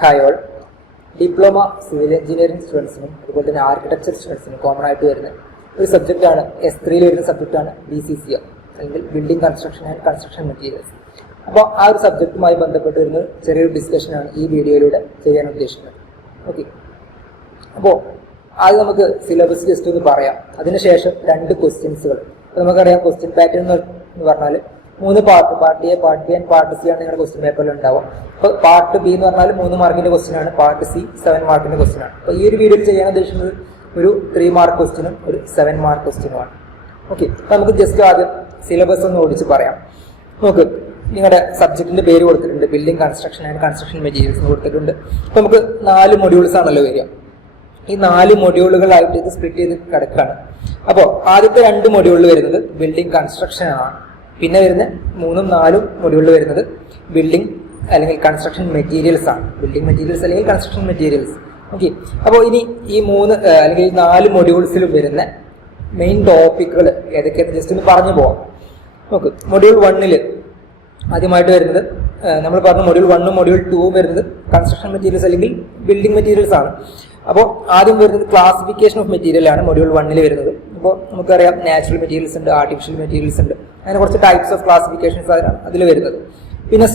Hi all. Diploma Civil Engineering students and Architecture students common subject S3 subject BCC Building Construction and Construction Materials. About our subject my discussion on this video. Okay. About the syllabus just to the Paria. Then questions. Question pattern. Part A, Part B and Part C are question paper. Part B is 3 mark question, Part C 7 mark question. So, this video is 3 mark question, 7 mark question. Okay, so we just syllabus okay. Subject in the building construction and construction materials. So, we have 4 modules. These 4 modules are split in the first module is building construction. പിന്നെ വരുന്ന 3-4 മൊഡ്യൂളിൽ വരുന്നത് building അല്ലെങ്കിൽ construction materials ആണ്. Building materials അല്ലെങ്കിൽ construction materials. Okay, അപ്പോൾ ഇനി ഈ 3 അല്ലെങ്കിൽ 4 മൊഡ്യൂൾസിലും വരുന്ന മെയിൻ ടോപ്പിക്കുകൾ ഏതൊക്കെയാണെന്ന് ജസ്റ്റ് ഒന്ന് പറഞ്ഞു പോവാം. ഓക്കെ, മൊഡ്യൂൾ 1ൽ ആദ്യമായിട്ട് വരുന്നത് നമ്മൾ പറഞ്ഞ മൊഡ്യൂൾ 1ഉം മൊഡ്യൂൾ 2ഉം വരുന്നത് കൺസ്ട്രക്ഷൻ മെറ്റീരിയൽസ് അല്ലെങ്കിൽ ബിൽഡിംഗ് മെറ്റീരിയൽസ് ആണ്. അപ്പോൾ ആദ്യം വരുന്നത് ക്ലാസിഫിക്കേഷൻ ഓഫ് മെറ്റീരിയൽ ആണ് മൊഡ്യൂൾ 1ൽ വരുന്നത്. അപ്പോൾ നമുക്കറിയാം നാച്ചുറൽ മെറ്റീരിയൽസ് ഉണ്ട്, ആർട്ടിഫിഷ്യൽ മെറ്റീരിയൽസ് ഉണ്ട്, അങ്ങനെ കുറച്ച് ടൈപ്സ് ഓഫ് ക്ലാസിഫിക്കേഷൻസ് ആണ് അതിൽ വരുന്നത്. പിന്നെ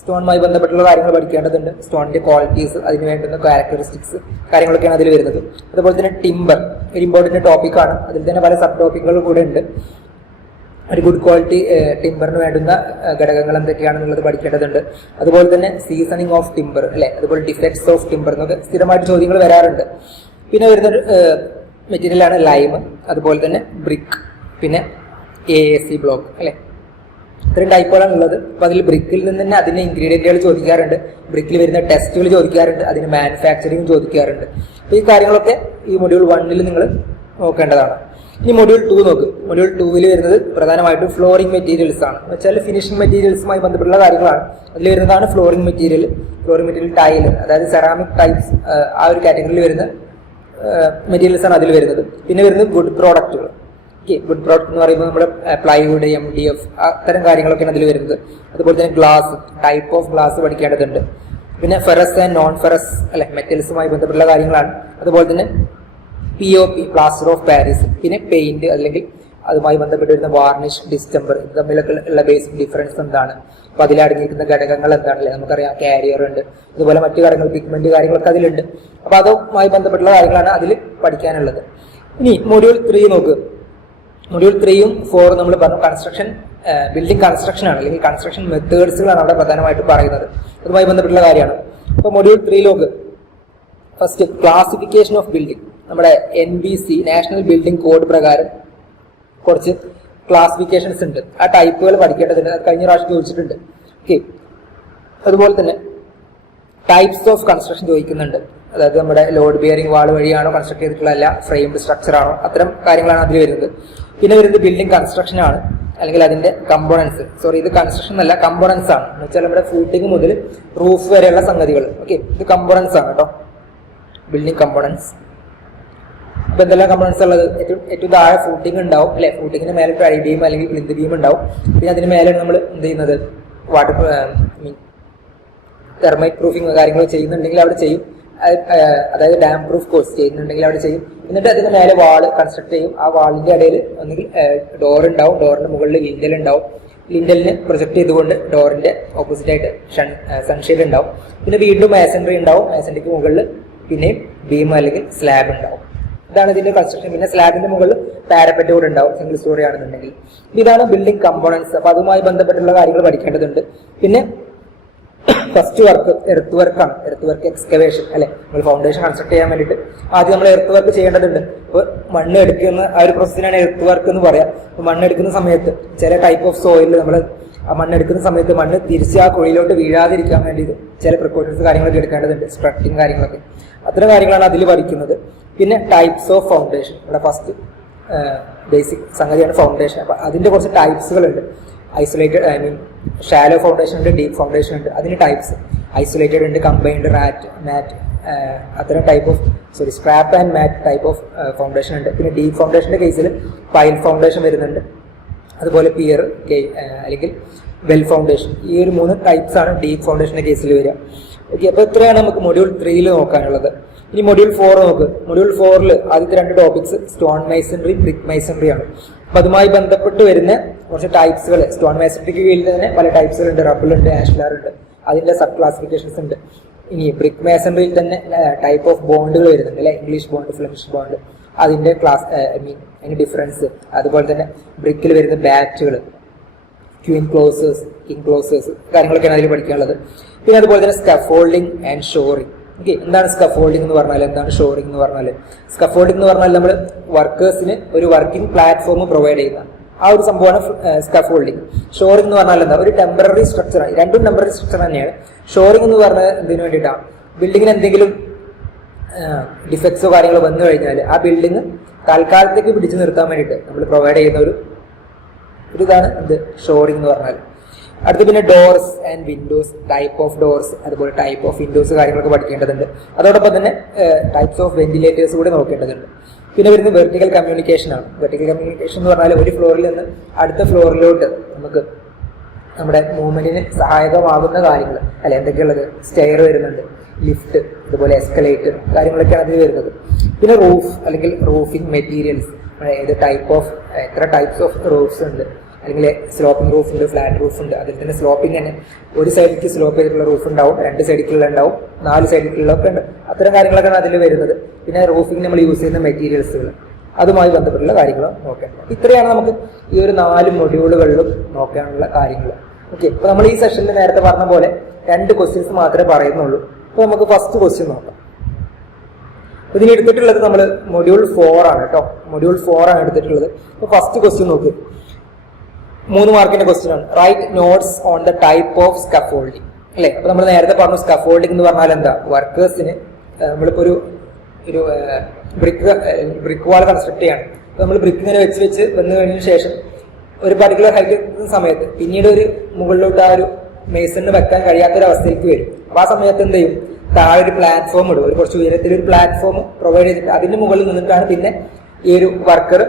സ്റ്റോണുമായി ബന്ധപ്പെട്ടുള്ള കാര്യങ്ങൾ പഠിക്കേണ്ടതുണ്ട്. സ്റ്റോണിന്റെ ക്വാളിറ്റീസ്, അതിന് വേണ്ടുന്ന ക്യാരക്ടറിസ്റ്റിക്സ് കാര്യങ്ങളൊക്കെയാണ് അതിൽ വരുന്നത്. അതുപോലെ തന്നെ ടിമ്പർ ഒരു ഇമ്പോർട്ടന്റ് ടോപ്പിക്കാണ്. അതിൽ തന്നെ പല സബ് ടോപ്പിക്കുകൾ കൂടെ ഉണ്ട്. ഒരു ഗുഡ് ക്വാളിറ്റി ടിമ്പറിന് വേണ്ടുന്ന ഘടകങ്ങൾ എന്തൊക്കെയാണെന്നുള്ളത് പഠിക്കേണ്ടതുണ്ട്. അതുപോലെ തന്നെ സീസണിങ് ഓഫ് ടിമ്പർ അല്ലെ, അതുപോലെ ഡിഫക്ട്സ് ഓഫ് ടിമ്പർ എന്നൊക്കെ സ്ഥിരമായിട്ട് ചോദ്യങ്ങൾ വരാറുണ്ട്. പിന്നെ വരുന്ന മെറ്റീരിയലാണ് ലൈം, അതുപോലെ തന്നെ ബ്രിക്ക്, പിന്നെ AAC ബ്ലോക്ക് അല്ലെ. ഇത്രയും ടൈപ്പുകളാണ് ഉള്ളത്. അപ്പോൾ അതിൽ ബ്രിക്കിൽ നിന്ന് തന്നെ അതിന്റെ ഇൻഗ്രീഡിയന്റുകൾ ചോദിക്കാറുണ്ട്, ബ്രിക്കിൽ വരുന്ന ടെസ്റ്റുകൾ ചോദിക്കാറുണ്ട്, അതിന് മാനുഫാക്ചറിങ് ചോദിക്കാറുണ്ട്. അപ്പോൾ ഈ കാര്യങ്ങളൊക്കെ ഈ മൊഡ്യൂൾ 1ൽ നിങ്ങൾ നോക്കേണ്ടതാണ്. ഇനി മൊഡ്യൂൾ 2 നോക്ക്. മൊഡ്യൂൾ 2ൽ വരുന്നത് പ്രധാനമായിട്ടും ഫ്ലോറിംഗ് മെറ്റീരിയൽസ് ആണ്. വെച്ചാൽ ഫിനിഷിംഗ് മെറ്റീരിയൽസുമായി ബന്ധപ്പെട്ടുള്ള കാര്യങ്ങളാണ്. അതിൽ വരുന്നതാണ് ഫ്ലോറിംഗ് മെറ്റീരിയൽ, ടൈൽ, അതായത് സെറാമിക് ടൈപ്സ്, ആ ഒരു കാറ്റഗറിയിൽ വരുന്ന മെറ്റീരിയൽസ് ആണ് അതിൽ വരുന്നത്. പിന്നെ വരുന്നത് ഗുഡ് പ്രോഡക്റ്റുകൾ. ഗുഡ് പ്രോഡക്റ്റ് എന്ന് പറയുമ്പോൾ നമ്മുടെ പ്ലൈവുഡ്, MDF അത്തരം കാര്യങ്ങളൊക്കെയാണ് അതിൽ വരുന്നത്. അതുപോലെ തന്നെ ഗ്ലാസ്, ടൈപ്പ് ഓഫ് ഗ്ലാസ് പഠിക്കേണ്ടതുണ്ട്. പിന്നെ ഫെറസ് ആൻഡ് നോൺ ഫെറസ് അല്ലെ, മെറ്റൽസുമായി ബന്ധപ്പെട്ടുള്ള കാര്യങ്ങളാണ്. അതുപോലെ തന്നെ POP, പ്ലാസ്റ്റർ ഓഫ് പാരീസ്, പിന്നെ പെയിന്റ് അല്ലെങ്കിൽ അതുമായി ബന്ധപ്പെട്ട് വരുന്ന വാർണിഷ്, ഡിസ്റ്റംബർ, ഇത് തമ്മിലൊക്കെ ഉള്ള ബേസിക് ഡിഫറൻസ് എന്താണ്, അപ്പോൾ അതിലടങ്ങിയിരിക്കുന്ന ഘടകങ്ങൾ എന്താണല്ലേ, നമുക്കറിയാം ക്യാരിയർ ഉണ്ട്, അതുപോലെ മറ്റു കാര്യങ്ങൾ പിഗ്മെന്റ് കാര്യങ്ങളൊക്കെ അതിലുണ്ട്. അപ്പോൾ അതുമായി ബന്ധപ്പെട്ടുള്ള കാര്യങ്ങളാണ് അതിൽ പഠിക്കാനുള്ളത്. ഇനി മൊഡ്യൂൾ 3 നോക്ക്. മൊഡ്യൂൾ 3ഉം 4ഉം നമ്മൾ പറഞ്ഞു കൺസ്ട്രക്ഷൻ, ബിൽഡിംഗ് കൺസ്ട്രക്ഷൻ ആണ്, അല്ലെങ്കിൽ കൺസ്ട്രക്ഷൻ മെത്തേഡ്സുകളാണ് അവിടെ പ്രധാനമായിട്ട് പറയുന്നത്. അതുമായി ബന്ധപ്പെട്ടുള്ള കാര്യമാണ്. അപ്പോൾ module 3 first classification of building. നമ്മുടെ NBC നാഷണൽ ബിൽഡിംഗ് കോഡ് പ്രകാരം കുറച്ച് ക്ലാസിഫിക്കേഷൻസ് ഉണ്ട്. ആ ടൈപ്പുകൾ പഠിക്കേണ്ടതുണ്ട്. അത് കഴിഞ്ഞ പ്രാവശ്യം ചോദിച്ചിട്ടുണ്ട്. ഓക്കെ, അതുപോലെ തന്നെ ടൈപ്സ് ഓഫ് കൺസ്ട്രക്ഷൻ ചോദിക്കുന്നുണ്ട്. അതായത് നമ്മുടെ ലോഡ് ബിയറിംഗ് വാൾ വഴിയാണോ കൺസ്ട്രക്ട് ചെയ്തിട്ടുള്ള, അല്ല ഫ്രെയിംഡ് സ്ട്രക്ചർ ആണോ, അത്തരം കാര്യങ്ങളാണ് അതിൽ വരുന്നത്. പിന്നെ വരുന്നത് ബിൽഡിംഗ് കൺസ്ട്രക്ഷൻ ആണ്, അല്ലെങ്കിൽ അതിന്റെ കമ്പോണൻസ്. ഇത് കൺസ്ട്രക്ഷൻ അല്ല, കമ്പോണൻസ് ആണ്. എന്ന് വെച്ചാൽ നമ്മുടെ ഫൂട്ടിങ് മുതൽ റൂഫ് വരെയുള്ള സംഗതികൾ. ഓക്കെ, ഇത് കമ്പോണൻസ് ആണ് കേട്ടോ, ബിൽഡിംഗ് കമ്പോണൻസ്. അപ്പൊ എന്തെല്ലാം കമ്പോണൻസ് ഉള്ളത്? ഏറ്റവും താഴെ ഫൂട്ടിംഗ് ഉണ്ടാവും അല്ലെ, ഫൂട്ടിങ്ങിന് മേലെ ട്രൈ ബീം അല്ലെങ്കിൽ പ്ലിന്ത് ബീം ഉണ്ടാവും. പിന്നെ അതിന് മേലെ നമ്മൾ എന്ത് ചെയ്യുന്നത്, വാട്ടർ തെർമൈറ്റ് പ്രൂഫിങ് കാര്യങ്ങൾ ചെയ്യുന്നുണ്ടെങ്കിൽ അവിടെ ചെയ്യും. അതായത് ഡാം പ്രൂഫ് കോഴ്സ് ചെയ്യുന്നുണ്ടെങ്കിൽ അവിടെ ചെയ്യും. എന്നിട്ട് അതിന് മേലെ വാള് കൺസ്ട്രക്ട് ചെയ്യും. ആ വാളിന്റെ ഇടയിൽ ഒന്നുകിൽ ഡോർ ഉണ്ടാവും, ഡോറിന്റെ മുകളിൽ ലിൻഡൽ ഉണ്ടാവും, ലിൻഡലിന് പ്രൊജക്ട് ചെയ്തുകൊണ്ട് ഡോറിന്റെ ഓപ്പോസിറ്റ് ആയിട്ട് സൺഷെയ്ഡ് ഉണ്ടാവും. പിന്നെ വീണ്ടും മാസൻട്രി ഉണ്ടാവും, മാസൻട്രിക്ക് മുകളിൽ പിന്നെയും ബീം അല്ലെങ്കിൽ സ്ലാബ് ഉണ്ടാവും. ഇതാണ് ഇതിന്റെ കൺസ്ട്രക്ഷൻ. പിന്നെ സ്ലാബിന്റെ മുകളിൽ പാരപ്പറ്റ് കൂടെ ഉണ്ടാവും, സിംഗിൾ സ്റ്റോറി ആണെന്നുണ്ടെങ്കിൽ. ഇതാണ് ബിൽഡിംഗ് കമ്പോണൻസ്. അപ്പൊ അതുമായി ബന്ധപ്പെട്ടുള്ള കാര്യങ്ങൾ പഠിക്കേണ്ടതുണ്ട്. പിന്നെ ഫസ്റ്റ് വർക്ക് എർത്ത് വർക്കാണ്. എർത്ത് വർക്ക് എക്സ്കവേഷൻ അല്ലെ, നമ്മൾ ഫൗണ്ടേഷൻ കൺസ്ട്രക്ട് ചെയ്യാൻ വേണ്ടിയിട്ട് ആദ്യം നമ്മൾ എർത്ത് വർക്ക് ചെയ്യേണ്ടതുണ്ട്. അപ്പോൾ മണ്ണ് എടുക്കുന്ന ആ ഒരു പ്രോസസ്സിനാണ് എർത്ത് വർക്ക് എന്ന് പറയാം. അപ്പോൾ മണ്ണ് എടുക്കുന്ന സമയത്ത് ചില ടൈപ്പ് ഓഫ് സോയിൽ നമ്മൾ ആ മണ്ണെടുക്കുന്ന സമയത്ത് മണ്ണ് തിരിച്ച് ആ കുഴിയിലോട്ട് വീഴാതിരിക്കാൻ വേണ്ടിയിട്ട് ചില പ്രിക്കോഷൻസ് കാര്യങ്ങളൊക്കെ എടുക്കേണ്ടതുണ്ട്, സ്പ്രെഡിങ് കാര്യങ്ങളൊക്കെ. അത്തരം കാര്യങ്ങളാണ് അതിൽ പഠിക്കുന്നത്. പിന്നെ ടൈപ്സ് ഓഫ് ഫൗണ്ടേഷൻ, ഇവിടെ ഫസ്റ്റ് ബേസിക് സംഗതിയാണ് ഫൗണ്ടേഷൻ. അപ്പം അതിൻ്റെ കുറച്ച് ടൈപ്സുകളുണ്ട്. ഐസൊലേറ്റഡ്, ഷാലോ ഫൗണ്ടേഷൻ ഉണ്ട്, ഡീപ്പ് ഫൗണ്ടേഷൻ ഉണ്ട്. അതിന് ടൈപ്സ് ഐസൊലേറ്റഡ് ഉണ്ട്, കമ്പൈൻഡ്, മാറ്റ്, അത്തരം type of strap and mat type of foundation ഉണ്ട്. പിന്നെ ഡീപ്പ് ഫൗണ്ടേഷൻ്റെ കേസിൽ പൈൽ ഫൗണ്ടേഷൻ വരുന്നുണ്ട്. അതുപോലെ പിയർ അല്ലെങ്കിൽ വെൽ ഫൗണ്ടേഷൻ. ഈ ഒരു 3 ടൈപ്സ് ആണ് ഡീപ്പ് ഫൗണ്ടേഷന്റെ കേസിൽ വരിക. ഓക്കെ, അപ്പോൾ ഇത്രയാണ് നമുക്ക് മൊഡ്യൂൾ 3 നോക്കാനുള്ളത്. ഇനി മൊഡ്യൂൾ 4 നോക്ക്. മൊഡ്യൂൾ 4 ആദ്യത്തെ 2 ടോപ്പിക്സ് സ്റ്റോൺ മൈസൺറി, ബ്രിക്ക് മൈസൺറി ആണ്. അപ്പൊ അതുമായി ബന്ധപ്പെട്ട് വരുന്ന കുറച്ച് ടൈപ്സുകൾ, സ്റ്റോൺ മൈസൺറിക്ക് കീഴിൽ തന്നെ പല ടൈപ്സുകൾ ഉണ്ട്. റബിൾ ഉണ്ട്, ആഷ്ലാർ ഉണ്ട്, അതിന്റെ സബ് ക്ലാസിഫിക്കേഷൻസ് ഉണ്ട്. ഇനി ബ്രിക്ക് മേസൺറിയിൽ തന്നെ ടൈപ്പ് ഓഫ് ബോണ്ടുകൾ വരുന്നുണ്ട് അല്ലെ, ഇംഗ്ലീഷ് ബോണ്ട്, ഫ്ലെമിഷ് ബോണ്ട്, അതിന്റെ ക്ലാസ് അതിന്റെ ഡിഫറൻസ്. അതുപോലെ തന്നെ ബ്രിക്കിൽ വരുന്ന ബാറ്റുകൾ, ക്വീൻ ക്ലോസേഴ്സ്, കിങ് ക്ലോസേഴ്സ്, കാര്യങ്ങളൊക്കെയാണ് അതിൽ പഠിക്കാനുള്ളത്. പിന്നെ അതുപോലെ തന്നെ സ്കഫോൾഡിംഗ് ആൻഡ് ഷോറിംഗ്. ഓക്കെ, എന്താണ് സ്കഫോൾഡിംഗ് എന്ന് പറഞ്ഞാൽ, എന്താണ് ഷോറിംഗ് എന്ന് പറഞ്ഞാൽ? സ്കഫോൾഡിംഗ് എന്ന് പറഞ്ഞാൽ നമ്മൾ വർക്കേഴ്സിന് ഒരു വർക്കിംഗ് പ്ലാറ്റ്ഫോം പ്രൊവൈഡ് ചെയ്യുന്ന ആ ഒരു സംഭവമാണ് സ്കഫോൾഡിംഗ്. ഷോറിംഗ് എന്ന് പറഞ്ഞാൽ എന്താ, ഒരു ടെമ്പററി സ്ട്രക്ചറാണ്. രണ്ടും ടെമ്പററി സ്ട്രക്ചർ തന്നെയാണ്. ഷോറിംഗ് എന്ന് പറഞ്ഞാൽ എന്തിനു വേണ്ടിയിട്ടാണ്? ബിൽഡിങ്ങിന് എന്തെങ്കിലും ഡിഫക്ട്സോ കാര്യങ്ങളോ വന്നു കഴിഞ്ഞാൽ ആ ബിൽഡിംഗ് തൽക്കാലത്തേക്ക് പിടിച്ചു നിർത്താൻ വേണ്ടിയിട്ട് നമ്മൾ പ്രൊവൈഡ് ചെയ്യുന്ന ഒരു ഇതാണ് എന്ത്, ഷോറിംഗ് എന്ന് പറഞ്ഞാൽ. അടുത്ത് പിന്നെ doors and Windows, type of doors, അതുപോലെ ടൈപ്പ് ഓഫ് വിൻഡോസ് കാര്യങ്ങളൊക്കെ പഠിക്കേണ്ടതുണ്ട്. അതോടൊപ്പം തന്നെ ടൈപ്സ് ഓഫ് വെന്റിലേറ്റേഴ്സ് കൂടി നോക്കേണ്ടതുണ്ട്. പിന്നെ വരുന്നത് വെർട്ടിക്കൽ കമ്മ്യൂണിക്കേഷൻ ആണ്. വെർട്ടിക്കൽ കമ്മ്യൂണിക്കേഷൻ എന്ന് പറഞ്ഞാൽ ഒരു ഫ്ലോറിൽ നിന്ന് അടുത്ത ഫ്ലോറിലോട്ട് നമുക്ക് നമ്മുടെ മൂവ്മെന്റിന് സഹായകമാകുന്ന കാര്യങ്ങൾ അല്ലെ, എന്തൊക്കെയുള്ളത്? സ്റ്റെയർ വരുന്നുണ്ട്, ലിഫ്റ്റ്, അതുപോലെ എസ്കലേറ്റർ കാര്യങ്ങളൊക്കെയാണ് അതിൽ വരുന്നത്. പിന്നെ റൂഫ് അല്ലെങ്കിൽ റൂഫിംഗ് മെറ്റീരിയൽസ്, ഏത് ടൈപ്പ് ഓഫ്, എത്ര ടൈപ്സ് ഓഫ് റൂഫ്സ് ഉണ്ട്, അല്ലെങ്കിൽ സ്ലോപ്പിംഗ് റൂഫ് ഉണ്ട്, ഫ്ലാറ്റ് റൂഫ് ഉണ്ട്. അതിൽ തന്നെ സ്ലോപ്പിംഗ് തന്നെ ഒരു സൈഡിലേക്ക് സ്ലോപ്പ് ചെയ്തിട്ടുള്ള റൂഫ് ഉണ്ടാവും, 2 സൈഡിലുള്ള ഉണ്ടാവും, 4 സൈഡിലുള്ള ഒക്കെ ഉണ്ട്. അത്തരം കാര്യങ്ങളൊക്കെയാണ് അതിൽ വരുന്നത്. പിന്നെ റൂഫിംഗ് നമ്മൾ യൂസ് ചെയ്യുന്ന മെറ്റീരിയൽസുകൾ, അതുമായി ബന്ധപ്പെട്ടുള്ള കാര്യങ്ങൾ നോക്കേണ്ടത്. ഇത്രയാണ് നമുക്ക് ഈ ഒരു 4 മൊഡ്യൂളുകളിലും നോക്കാനുള്ള കാര്യങ്ങൾ. ഓക്കെ, അപ്പൊ നമ്മൾ ഈ സെഷനിൽ നേരത്തെ പറഞ്ഞ പോലെ 2 ക്വസ്റ്റ്യൻസ് മാത്രമേ പറയുന്നുള്ളൂ. അപ്പൊ നമുക്ക് ഫസ്റ്റ് ക്വസ്റ്റ്യൻ നോക്കാം. ഇതിന് എടുത്തിട്ടുള്ളത് നമ്മൾ മൊഡ്യൂൾ 4 ആണ് കേട്ടോ. മൊഡ്യൂൾ 4 ആണ് എടുത്തിട്ടുള്ളത്. അപ്പൊ ഫസ്റ്റ് ക്വസ്റ്റ്യൻ നോക്ക്, 3 മാർക്കിന്റെ ക്വസ്റ്റ്യൻ ആണ്. Write notes on the type of scaffolding അല്ലെ. അപ്പൊ നമ്മൾ നേരത്തെ പറഞ്ഞു സ്കഫോൾഡിംഗ് എന്ന് പറഞ്ഞാൽ എന്താ, വർക്കേഴ്സിന് നമ്മളിപ്പോ ഒരു ബ്രിക്ക് വാൾ കൺസ്ട്രക്ട് ചെയ്യാണ്. അപ്പൊ നമ്മൾ ബ്രിക്ക് ഇങ്ങനെ വെച്ച് വന്നു കഴിഞ്ഞതിന് ശേഷം ഒരു പർട്ടിക്കുലർ ഹൈറ്റ് എത്തുന്ന സമയത്ത് പിന്നീട് ഒരു മുകളിലോട്ട് ആ ഒരു മേസണിന് വെക്കാൻ കഴിയാത്തൊരവസ്ഥയിലേക്ക് വരും. അപ്പൊ ആ സമയത്ത് എന്ത് ചെയ്യും, താഴെ ഒരു പ്ലാറ്റ്ഫോം ഇടും, ഒരു കുറച്ച് ഉയരത്തിൽ ഒരു പ്ലാറ്റ്ഫോം പ്രൊവൈഡ് ചെയ്തിട്ട് അതിന്റെ മുകളിൽ നിന്നിട്ടാണ് പിന്നെ ഈ ഒരു വർക്കർ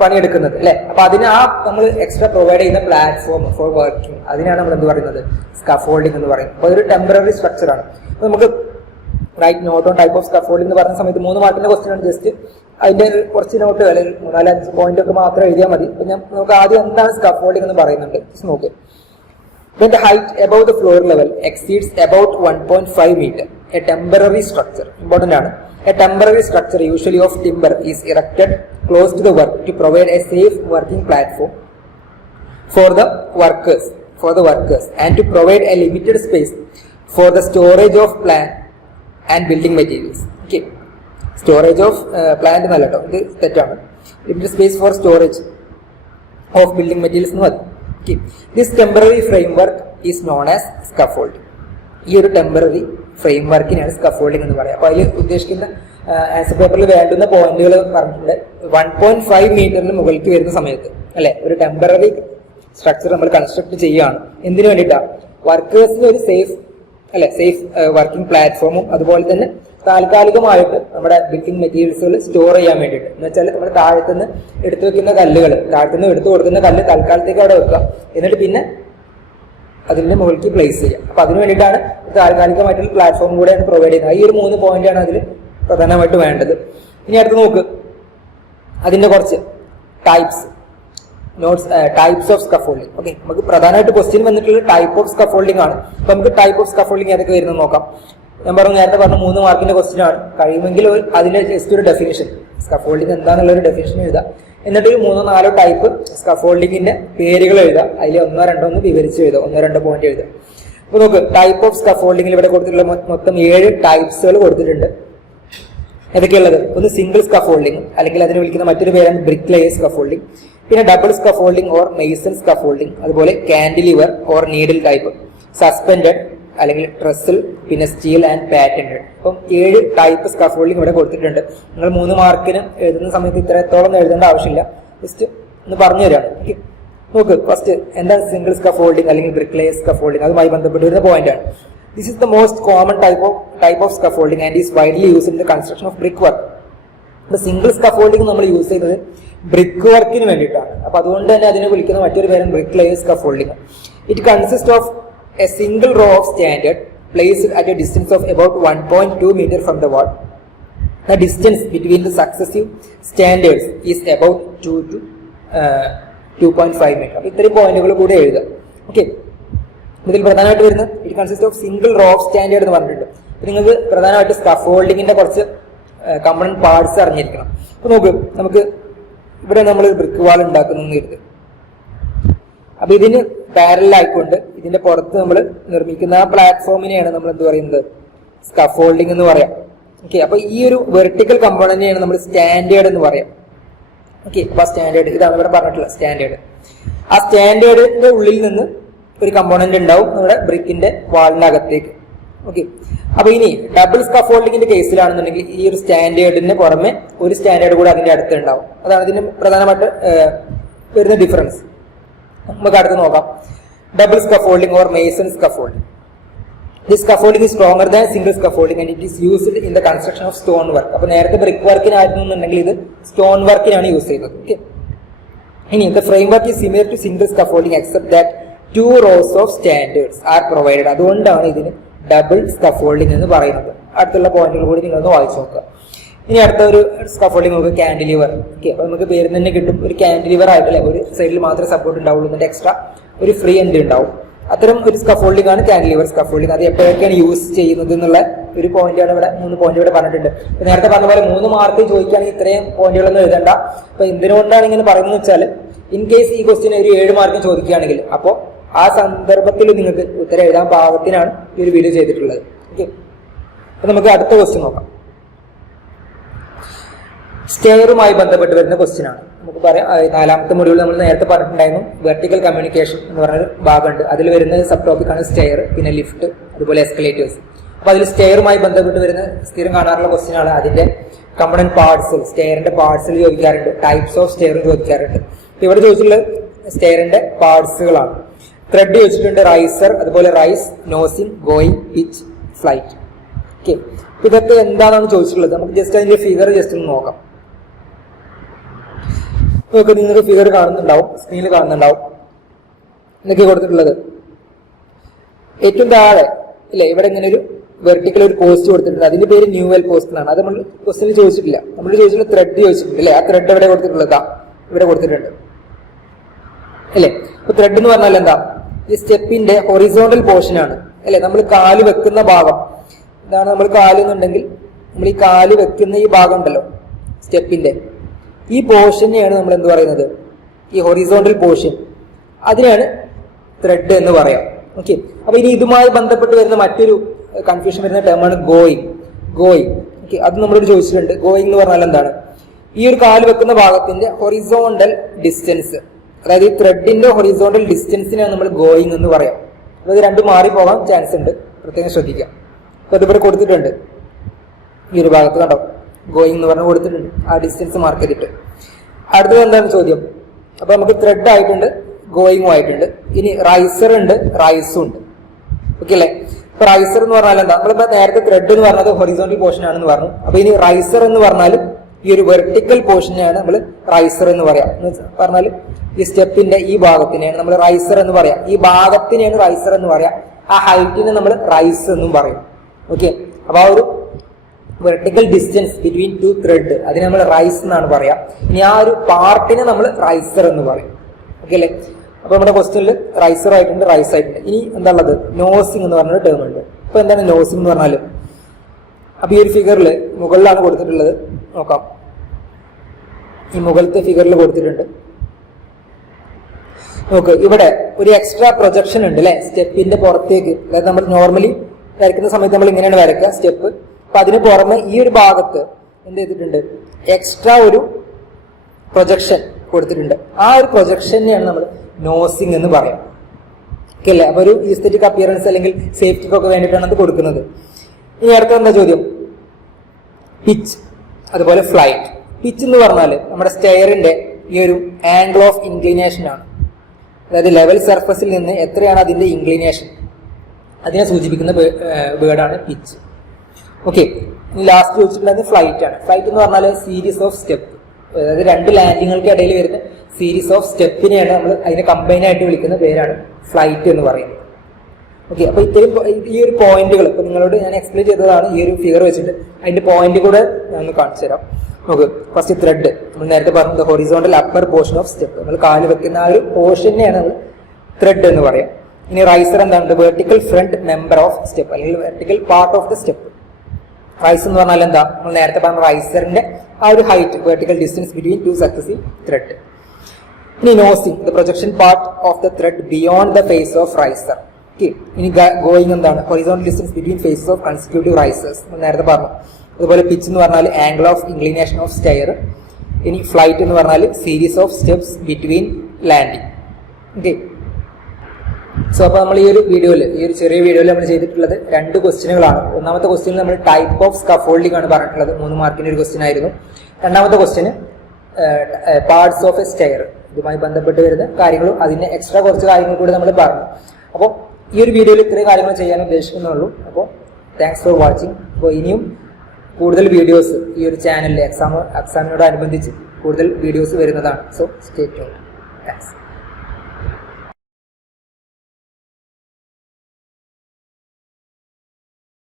പണിയെടുക്കുന്നത് അല്ലെ. അപ്പൊ അതിന് ആ നമ്മൾ എക്സ്ട്രാ പ്രൊവൈഡ് ചെയ്യുന്ന പ്ലാറ്റ്ഫോം ഫോർ വർക്കിംഗ്, അതിനാണ് നമ്മൾ എന്ത് പറയുന്നത്, സ്കഫോൾഡിംഗ് എന്ന് പറയുന്നത്. അപ്പൊ അതൊരു ടെമ്പററി സ്ട്രക്ചർ ആണ്. അപ്പൊ നമുക്ക് write note on type of scaffolding എന്ന് പറഞ്ഞ സമയത്ത് 3 മാർക്കിന്റെ ക്വസ്റ്റ്യൻ ആണ്. ജസ്റ്റ് അതിന്റെ കുറച്ച് നോട്ട് അല്ലെങ്കിൽ 4-5 പോയിന്റ് ഒക്കെ മാത്രം എഴുതിയാൽ മതി. അപ്പൊ നമുക്ക് ആദ്യം എന്താണ് സ്കഫോൾഡിംഗ് എന്ന് പറയുന്നുണ്ട്, നോക്ക്. When the height above the floor level exceeds about 1.5 meter, a temporary structure, important ആണ്, a temporary structure usually of timber is erected close to the work to provide a safe working platform for the workers and to provide a limited space for the storage of plant and building materials. Okay, storage of plant എന്നല്ല കേട്ടോ, ഇത് തെറ്റാണ്. Limited space for storage of building materials എന്ന് മതി. Okay. This temporary framework is known as scaffolding. ഈ ഒരു temporary ഫ്രെയിംവർക്കിനാണ് scaffolding എന്ന് പറയുക. അപ്പൊ അതിൽ ഉദ്ദേശിക്കുന്ന ആൻസർ പേപ്പറിൽ വേണ്ടുന്ന പോയിന്റുകൾ പറഞ്ഞിട്ടുണ്ട്. 1.5 മീറ്ററിന് മുകളിലേക്ക് വരുന്ന സമയത്ത് അല്ലെ, ഒരു ടെമ്പററി സ്ട്രക്ചർ നമ്മൾ കൺസ്ട്രക്ട് ചെയ്യുകയാണ്. എന്തിനു വേണ്ടിയിട്ടാണ്? വർക്കേഴ്സിന് ഒരു സേഫ് വർക്കിംഗ് പ്ലാറ്റ്ഫോമും അതുപോലെ തന്നെ താൽക്കാലികമായിട്ട് നമ്മുടെ ബിൽഡിംഗ് മെറ്റീരിയൽസുകൾ സ്റ്റോർ ചെയ്യാൻ വേണ്ടിയിട്ട്. എന്ന് വെച്ചാൽ നമ്മൾ താഴത്തുനിന്ന് എടുത്തു വെക്കുന്ന കല്ലുകൾ, താഴത്തുനിന്ന് എടുത്തു കൊടുക്കുന്ന കല്ല് തൽക്കാലത്തേക്ക് അവിടെ വെക്കുക, എന്നിട്ട് പിന്നെ അതിന്റെ മുകളിലേക്ക് പ്ലേസ് ചെയ്യുക. അപ്പൊ അതിന് വേണ്ടിയിട്ടാണ് താൽക്കാലികമായിട്ടുള്ള പ്ലാറ്റ്ഫോം കൂടെയാണ് പ്രൊവൈഡ് ചെയ്യുന്നത്. ഈ ഒരു 3 പോയിന്റാണ് അതിൽ പ്രധാനമായിട്ട് വേണ്ടത്. ഇനി അടുത്ത് നോക്ക്, അതിന്റെ കുറച്ച് ടൈപ്സ് ഓഫ് സ്കഫോൾഡിംഗ്. ഓക്കെ, നമുക്ക് പ്രധാനമായിട്ട് ക്വസ്റ്റ്യൻ വന്നിട്ടുള്ള ടൈപ്പ് ഓഫ് സ്കഫോൾഡിംഗ് ആണ്. അപ്പൊ നമുക്ക് ടൈപ്പ് ഓഫ് സ്കഫോൾഡിംഗ് ഏതൊക്കെ വരുന്നത് നോക്കാം. ഞാൻ നേരത്തെ പറഞ്ഞ 3 മാർക്കിന്റെ ക്വസ്റ്റ്യൻ ആണ്. കഴിയുമെങ്കിൽ അതിന്റെ ജസ്റ്റ് ഒരു ഡെഫിനിഷൻ, സ്കഫോൾഡിംഗ് എന്താന്നുള്ള ഒരു ഡെഫിനിഷൻ എഴുതാം. എന്നിട്ട് ഒരു 3-4 ടൈപ്പ് സ്കഫോൾഡിംഗിന്റെ പേരുകൾ എഴുതാം. അതിൽ 1-2 ഒന്ന് വിവരിച്ച് എഴുതാം, 1-2 പോയിന്റ് എഴുതാം. അപ്പൊ നോക്ക്, ടൈപ്പ് ഓഫ് സ്കഫോൾഡിംഗിൽ ഇവിടെ കൊടുത്തിട്ടുള്ള മൊത്തം 7 ടൈപ്സുകൾ കൊടുത്തിട്ടുണ്ട്. ഏതൊക്കെയുള്ളത്? ഒന്ന് സിംഗിൾ സ്കഫോൾഡിംഗ്, അല്ലെങ്കിൽ അതിന് വിളിക്കുന്ന മറ്റൊരു പേരാണ് ബ്രിക്ക് ലെയർ സ്കഫോൾഡിംഗ്. പിന്നെ double scaffolding or mason scaffolding, അതുപോലെ cantilever or needle type, suspended അല്ലെങ്കിൽ ട്രസിൽ, പിന്നെ സ്റ്റീൽ ആൻഡ് പാറ്റന്റഡ്. അപ്പം 7 ടൈപ്പ് സ്കഫോൾഡിംഗ് ഇവിടെ കൊടുത്തിട്ടുണ്ട്. നിങ്ങൾ 3 മാർക്കിന് എഴുതുന്ന സമയത്ത് ഇത്രത്തോളം എഴുതേണ്ട ആവശ്യമില്ല, ജസ്റ്റ് ഒന്ന് പറഞ്ഞു തരാണ്. നോക്ക്, ഫസ്റ്റ് എന്താണ് സിംഗിൾ സ്കഫോൾഡിംഗ് അല്ലെങ്കിൽ ബ്രിക്ക് ലെയർ സ്കഫോൾഡിംഗ്, അതുമായി ബന്ധപ്പെട്ട് വരുന്ന പോയിന്റ് ആണ്. This is the most common type of scaffolding and is widely used in the construction of brickwork. The single scaffolding നമ്മൾ യൂസ് ചെയ്യുന്നത് ബ്രിക്ക് വർക്കിന് വേണ്ടിയിട്ടാണ്. അപ്പൊ അതുകൊണ്ട് തന്നെ അതിനെ വിളിക്കുന്ന മറ്റൊരു പേരാണ് brick layer scaffolding. It consists of a single row of standard placed at a distance of about 1.2 meter from the wall. The distance between the successive standards is about 2 to 2.5 meter. ഇത്രയും പോയിന്റുകൾ കൂടെ എഴുതുക. Okay, ഇതിൽ പ്രധാനമായിട്ട് വരുന്നത് it consist of single row of standard എന്ന് പറഞ്ഞിട്ടുണ്ട്. അപ്പൊ നിങ്ങൾക്ക് പ്രധാനമായിട്ട് സ്കഫോൾഡിങ്ങിന്റെ കുറച്ച് കമ്പണന്റ് പാർട്സ് അറിഞ്ഞിരിക്കണം. അപ്പൊ നോക്ക്, നമുക്ക് ഇവിടെ നമ്മൾ ബ്രിക്ക് വാൾ ഉണ്ടാക്കുന്നു കരുത്. അപ്പൊ ഇതിന് പാരലായിക്കൊണ്ട് ഇതിന്റെ പുറത്ത് നമ്മൾ നിർമ്മിക്കുന്ന ആ പ്ലാറ്റ്ഫോമിനെയാണ് നമ്മൾ എന്ത് പറയുന്നത്, സ്കഫോൾഡിംഗ് എന്ന് പറയാം. ഓക്കെ, അപ്പൊ ഈ ഒരു വെർട്ടിക്കൽ കമ്പോണന്റിനെയാണ് നമ്മൾ സ്റ്റാൻഡേർഡ് എന്ന് പറയാം. ഓക്കെ, അപ്പൊ സ്റ്റാൻഡേർഡ് ഇതാണ് ഇവിടെ പറഞ്ഞിട്ടുള്ള സ്റ്റാൻഡേർഡ്. ആ സ്റ്റാൻഡേർഡിന്റെ ഉള്ളിൽ നിന്ന് ഒരു കമ്പോണന്റ് ഉണ്ടാവും നമ്മുടെ ബ്രിക്കിന്റെ വാളിനകത്തേക്ക്. ഓക്കെ, അപ്പൊ ഇനി ഡബിൾ സ്കഫോൾഡിങ്ങിന്റെ കേസിലാണെന്നുണ്ടെങ്കിൽ ഈ ഒരു സ്റ്റാൻഡേർഡിന് പുറമെ ഒരു സ്റ്റാൻഡേർഡ് കൂടെ അതിന്റെ അടുത്ത് ഉണ്ടാവും. അതാണ് ഇതിന് പ്രധാനമായിട്ട് വരുന്ന ഡിഫറൻസ്. നമുക്ക് അടുത്ത് നോക്കാം. Double scaffolding or Mason scaffolding. This scaffolding is stronger than single scaffolding and it is used in the construction of stone work. അപ്പോൾ നേരത്തെ ബ്രിക്ക് വർക്കിനായിരുന്നുണ്ടെങ്കിൽ ഇത് സ്റ്റോൺ വർക്കിനാണ് യൂസ് ചെയ്യുന്നത്. ഓക്കെ, ഇനി the framework is similar to single scaffolding except that 2 rows of standards are provided. അതുകൊണ്ടാണ് ഇതിന് double scaffolding എന്ന് പറയുന്നത്. അടുത്തുള്ള പോയിന്റുകൾ കൂടി നിങ്ങളൊന്ന് വായിച്ചു നോക്കുക. ഇനി അടുത്ത ഒരു സ്കഫോൾഡിംഗ് നമുക്ക് കാൻഡിലിവർ. ഓക്കെ, അപ്പൊ നമുക്ക് പേര് തന്നെ കിട്ടും, ഒരു കാൻഡിലിവർ ആയിട്ടല്ലേ, ഒരു സൈഡിൽ മാത്രമേ സപ്പോർട്ട് ഉണ്ടാവുള്ളൂ, എന്നിട്ട് എക്സ്ട്രാ ഒരു ഫ്രീ എൻഡ് ഉണ്ടാവും. അത്തരം ഒരു സ്കഫോൾഡിംഗ് ആണ് കാൻഡിലിവർ സ്കഫോൾഡിംഗ്. അത് എപ്പോഴൊക്കെയാണ് യൂസ് ചെയ്യുന്നത് എന്നുള്ള ഒരു പോയിന്റാണ് ഇവിടെ, 3 പോയിന്റ് ഇവിടെ പറഞ്ഞിട്ടുണ്ട്. നേരത്തെ പറഞ്ഞ പോലെ 3 മാർക്ക് ചോദിക്കുകയാണെങ്കിൽ ഇത്രയും പോയിന്റുകളൊന്നും എഴുതണ്ട. അപ്പൊ എന്തിനുകൊണ്ടാണ് ഇങ്ങനെ പറയുന്നത് വെച്ചാൽ, ഇൻ കേസ് ഈ ക്വസ്റ്റ്യൻ ഒരു 7 മാർക്ക് ചോദിക്കുകയാണെങ്കിൽ അപ്പോൾ ആ സന്ദർഭത്തിൽ നിങ്ങൾക്ക് ഉത്തരം എഴുതാൻ പാകത്തിനാണ് ഈ ഒരു വീഡിയോ ചെയ്തിട്ടുള്ളത്. ഓക്കെ, അപ്പൊ നമുക്ക് അടുത്ത ക്വസ്റ്റ്യൻ നോക്കാം. സ്റ്റെയറുമായി ബന്ധപ്പെട്ട് വരുന്ന ക്വസ്റ്റ്യൻ ആണ്. നമുക്ക് പറയാം, 4ാമത്തെ മൊഡ്യൂൾ നമ്മൾ നേരത്തെ പറഞ്ഞിട്ടുണ്ടായിരുന്നു വെർട്ടിക്കൽ കമ്മ്യൂണിക്കേഷൻ എന്ന് പറഞ്ഞൊരു ഭാഗമുണ്ട്. അതിൽ വരുന്ന സബ് ടോപ്പിക്കാണ് സ്റ്റെയർ, പിന്നെ ലിഫ്റ്റ്, അതുപോലെ എസ്കലേറ്റേഴ്സ്. അപ്പൊ അതിൽ സ്റ്റെയറുമായി ബന്ധപ്പെട്ട് വരുന്ന സ്ഥിരം കാണാറുള്ള ക്വസ്റ്റ്യൻ ആണ്. അതിന്റെ കമ്പണന്റ് പാർട്സ്, സ്റ്റെയറിന്റെ പാർട്സിൽ ചോദിക്കാറുണ്ട്, ടൈപ്സ് ഓഫ് സ്റ്റെയർ ചോദിക്കാറുണ്ട്. ഇപ്പൊ ഇവിടെ ചോദിച്ചിട്ടുള്ളത് സ്റ്റെയറിന്റെ പാർട്സുകളാണ്. ത്രെഡ് ചോദിച്ചിട്ടുണ്ട്, റൈസർ, അതുപോലെ rise, nosing, going, pitch, flight. Okay, ഇതൊക്കെ എന്താണെന്ന് ചോദിച്ചിട്ടുള്ളത്. നമുക്ക് ജസ്റ്റ് അതിന്റെ ഫിഗർ ജസ്റ്റ് ഒന്ന് നോക്കാം. നോക്ക്, നിങ്ങൾക്ക് ഫിഗർ കാണുന്നുണ്ടാവും, സ്ക്രീനിൽ കാണുന്നുണ്ടാവും. എന്തൊക്കെ കൊടുത്തിട്ടുള്ളത്? ഏറ്റവും താഴെ ഇല്ലേ, ഇവിടെ ഇങ്ങനെ ഒരു വെർട്ടിക്കൽ ഒരു പോസ്റ്റ് കൊടുത്തിട്ടുണ്ട്. അതിന്റെ പേര് ന്യൂവൽ പോസ്റ്റ് എന്നാണ്. അത് നമ്മൾ ക്വസ്റ്റ്യനിൽ ചോദിച്ചിട്ടില്ല. നമ്മൾ ചോദിച്ചിട്ടുള്ള ത്രെഡ് ചോദിച്ചിട്ടുണ്ട് അല്ലേ. ആ ത്രെഡ് എവിടെ കൊടുത്തിട്ടുള്ളത്? ഇവിടെ കൊടുത്തിട്ടുണ്ട് അല്ലേ. അപ്പൊ ത്രെഡ് എന്ന് പറഞ്ഞാൽ എന്താ? ഈ സ്റ്റെപ്പിന്റെ ഹൊറിസോണ്ടൽ പോർഷൻ ആണ് അല്ലെ. നമ്മൾ കാല് വെക്കുന്ന ഭാഗം ഇതാണ്. നമ്മൾ കാല് എന്നുണ്ടെങ്കിൽ നമ്മൾ ഈ കാല് വെക്കുന്ന ഈ ഭാഗം ഉണ്ടല്ലോ സ്റ്റെപ്പിന്റെ, ഈ പോർഷനെയാണ് നമ്മൾ എന്ത് പറയുന്നത്? ഈ ഹൊറിസോണ്ടൽ പോർഷൻ, അതിനാണ് ത്രെഡ് എന്ന് പറയാം. ഓക്കെ, അപ്പൊ ഇനി ഇതുമായി ബന്ധപ്പെട്ട് വരുന്ന മറ്റൊരു കൺഫ്യൂഷൻ വരുന്ന ടേമാണ് ഗോയിങ്. ഓക്കെ, അത് നമ്മളോട് ചോദിച്ചിട്ടുണ്ട്. ഗോയിങ് എന്ന് പറഞ്ഞാൽ എന്താണ്? ഈ ഒരു കാല് വെക്കുന്ന ഭാഗത്തിന്റെ ഹൊറിസോണ്ടൽ ഡിസ്റ്റൻസ്, അതായത് ഈ ത്രെഡിന്റെ ഹൊറിസോണ്ടൽ ഡിസ്റ്റൻസിനാണ് നമ്മൾ ഗോയിങ് എന്ന് പറയാം. അതായത് രണ്ടും മാറിപ്പോകാൻ ചാൻസ് ഉണ്ട്, പ്രത്യേകം ശ്രദ്ധിക്കാം. അപ്പൊ അതിവിടെ കൊടുത്തിട്ടുണ്ട്, ഈ ഒരു ഭാഗത്ത് കണ്ടോ ഗോയിങ് എന്ന് പറഞ്ഞ് കൊടുത്തിട്ടുണ്ട്, ആ ഡിസ്റ്റൻസ് മാർക്ക് ചെയ്തിട്ട്. അടുത്തത് എന്താണ് ചോദ്യം? അപ്പൊ നമുക്ക് ത്രെഡ് ആയിട്ടുണ്ട്, ഗോയിങ്ങും ആയിട്ടുണ്ട്. ഇനി റൈസർ ഉണ്ട്, റൈസും ഉണ്ട്. ഓക്കെ അല്ലേ. ഇപ്പൊ റൈസർ എന്ന് പറഞ്ഞാൽ എന്താ? നമ്മളിപ്പോ നേരത്തെ ത്രെഡ് എന്ന് പറഞ്ഞത് ഹൊറിസോണ്ടൽ പോർഷൻ ആണെന്ന് പറഞ്ഞു. അപ്പൊ ഇനി റൈസർ എന്ന് പറഞ്ഞാലും ഈ ഒരു വെർട്ടിക്കൽ പോർഷനെയാണ് നമ്മൾ റൈസർ എന്ന് പറയാം. എന്ന് പറഞ്ഞാൽ ഈ സ്റ്റെപ്പിന്റെ ഈ ഭാഗത്തിനെയാണ് നമ്മൾ റൈസർ എന്ന് പറയാം. ഈ ഭാഗത്തിനെയാണ് റൈസർ എന്ന് പറയാം. ആ ഹൈറ്റിനെ നമ്മൾ റൈസ് എന്നും പറയും. ഓക്കെ, അപ്പൊ ആ ഒരു വെർട്ടിക്കൽ ഡിസ്റ്റൻസ് ബിറ്റ്വീൻ 2 ത്രെഡ് അതിനെ നമ്മൾ റൈസ് എന്നാണ് പറയാം. ഇനി ആ ഒരു പാർട്ടിനെ നമ്മൾ റൈസർ എന്ന് പറയും. ഓക്കെ അല്ലേ. അപ്പൊ നമ്മുടെ ക്വസ്റ്റ്യനിൽ റൈസർ ആയിട്ടുണ്ട്, റൈസ് ആയിട്ടുണ്ട്. ഇനി എന്താ ഉള്ളത്? നോസിംഗ് എന്ന് പറഞ്ഞൊരു ടേം ഉണ്ട്. അപ്പൊ എന്താണ് നോസിംഗ് എന്ന് പറഞ്ഞാൽ? അപ്പൊ ഈ ഒരു ഫിഗറിൽ മുകളിലാണ് കൊടുത്തിട്ടുള്ളത്, നോക്കാം. ഈ മുകളിലത്തെ ഫിഗറിൽ കൊടുത്തിട്ടുണ്ട്. നോക്ക്, ഇവിടെ ഒരു എക്സ്ട്രാ പ്രൊജക്ഷൻ ഉണ്ട് അല്ലെ സ്റ്റെപ്പിന്റെ പുറത്തേക്ക്. അതായത് നമ്മൾ നോർമലി വരയ്ക്കുന്ന സമയത്ത് നമ്മൾ ഇങ്ങനെയാണ് വരയ്ക്കുക സ്റ്റെപ്പ്. അപ്പൊ അതിന് പുറമെ ഈ ഒരു ഭാഗത്ത് എന്ത് ചെയ്തിട്ടുണ്ട്? എക്സ്ട്രാ ഒരു പ്രൊജക്ഷൻ കൊടുത്തിട്ടുണ്ട്. ആ ഒരു പ്രൊജക്ഷനെയാണ് നമ്മൾ നോസിംഗ് എന്ന് പറയാം. ഓക്കെ അല്ലേ. അപ്പൊ ഒരു ഈസ്തെറ്റിക് അപ്പിയറൻസ് അല്ലെങ്കിൽ സേഫ്റ്റിക്കൊക്കെ വേണ്ടിയിട്ടാണ് അത് കൊടുക്കുന്നത്. ഇനി അടുത്ത എന്താ ചോദ്യം? പിച്ച്, അതുപോലെ ഫ്ലൈറ്റ്. പിച്ച് എന്ന് പറഞ്ഞാൽ നമ്മുടെ സ്റ്റെയറിന്റെ ഈ ഒരു ആംഗിൾ ഓഫ് ഇൻക്ലിനേഷൻ ആണ്. അതായത് ലെവൽ സർഫസിൽ നിന്ന് എത്രയാണ് അതിന്റെ ഇൻക്ലിനേഷൻ, അതിനെ സൂചിപ്പിക്കുന്ന വേർഡാണ് പിച്ച്. ഓക്കെ, ലാസ്റ്റ് ചോദിച്ചിട്ടുള്ളത് ഫ്ലൈറ്റ് ആണ്. ഫ്ലൈറ്റ് എന്ന് പറഞ്ഞാൽ സീരീസ് ഓഫ് സ്റ്റെപ്പ്, അതായത് 2 ലാൻഡിങ്ങൾക്ക് ഇടയിൽ വരുന്ന സീരീസ് ഓഫ് സ്റ്റെപ്പിനെയാണ് നമ്മൾ അതിനെ കമ്പൈൻ ആയിട്ട് വിളിക്കുന്ന പേരാണ് ഫ്ലൈറ്റ് എന്ന് പറയുന്നത്. ഓക്കെ, അപ്പോൾ ഇത്രയും ഈ ഒരു പോയിന്റുകൾ ഇപ്പൊ നിങ്ങളോട് ഞാൻ എക്സ്പ്ലെയിൻ ചെയ്തതാണ്. ഈ ഒരു ഫിഗർ വെച്ചിട്ട് അതിന്റെ പോയിന്റ് കൂടെ ഞാൻ ഒന്ന് കാണിച്ചു തരാം. നോക്ക്, ഫസ്റ്റ് ത്രെഡ് നമ്മൾ നേരത്തെ പറഞ്ഞത് horizontal upper portion of step, നമ്മൾ കാല് വെക്കുന്ന ആ ഒരു പോർഷനെയാണ് നമ്മൾ ത്രെഡ് എന്ന് പറയാം. ഇനി റൈസർ എന്താണ്? Vertical front member of step അല്ലെങ്കിൽ vertical part of the step. Rise എന്ന് പറഞ്ഞാൽ എന്താ? നമ്മൾ നേരത്തെ പറഞ്ഞ റൈസറിന്റെ ആ ഒരു height, vertical distance between two successive tread. ഇനി nosing, the projection part of the tread beyond the face of riser. Okay, ഇനി ഗോയിങ് എന്താണ്? Horizontal distance between faces of consecutive risers, നേരത്തെ പറഞ്ഞു. അതുപോലെ പിച്ച് എന്ന് പറഞ്ഞാൽ angle of inclination of stair. ഇനി flight എന്ന് പറഞ്ഞാൽ series of steps between landing. Okay, so അപ്പോൾ നമ്മൾ ഈ ഒരു വീഡിയോയിൽ, ഈ ഒരു ചെറിയ വീഡിയോയിൽ നമ്മൾ ചെയ്തിട്ടുള്ളത് 2 ക്വസ്റ്റ്യനുകളാണ്. ഒന്നാമത്തെ ക്വസ്റ്റ്യനിൽ നമ്മൾ ടൈപ്പ് ഓഫ് സ്കഫോൾഡിംഗ് ആണ് പറഞ്ഞിട്ടുള്ളത്, 3 മാർക്കിന്റെ ഒരു ക്വസ്റ്റ്യൻ ആയിരുന്നു. രണ്ടാമത്തെ question parts of A stair, ഇതുമായി ബന്ധപ്പെട്ട് വരുന്ന കാര്യങ്ങളും അതിന് എക്സ്ട്രാ കുറച്ച് കാര്യങ്ങൾ കൂടി നമ്മൾ പറഞ്ഞു. അപ്പോൾ ഈ ഒരു വീഡിയോയിൽ ഇത്രയും കാര്യങ്ങൾ ചെയ്യാൻ ഉദ്ദേശിക്കുന്നുള്ളൂ. അപ്പോൾ താങ്ക്സ് ഫോർ വാച്ചിങ്. അപ്പോൾ ഇനിയും കൂടുതൽ വീഡിയോസ് ഈ ഒരു ചാനലിൽ എക്സാമിനോടനുബന്ധിച്ച് കൂടുതൽ വീഡിയോസ് വരുന്നതാണ്. So stay tuned. താങ്ക്സ്.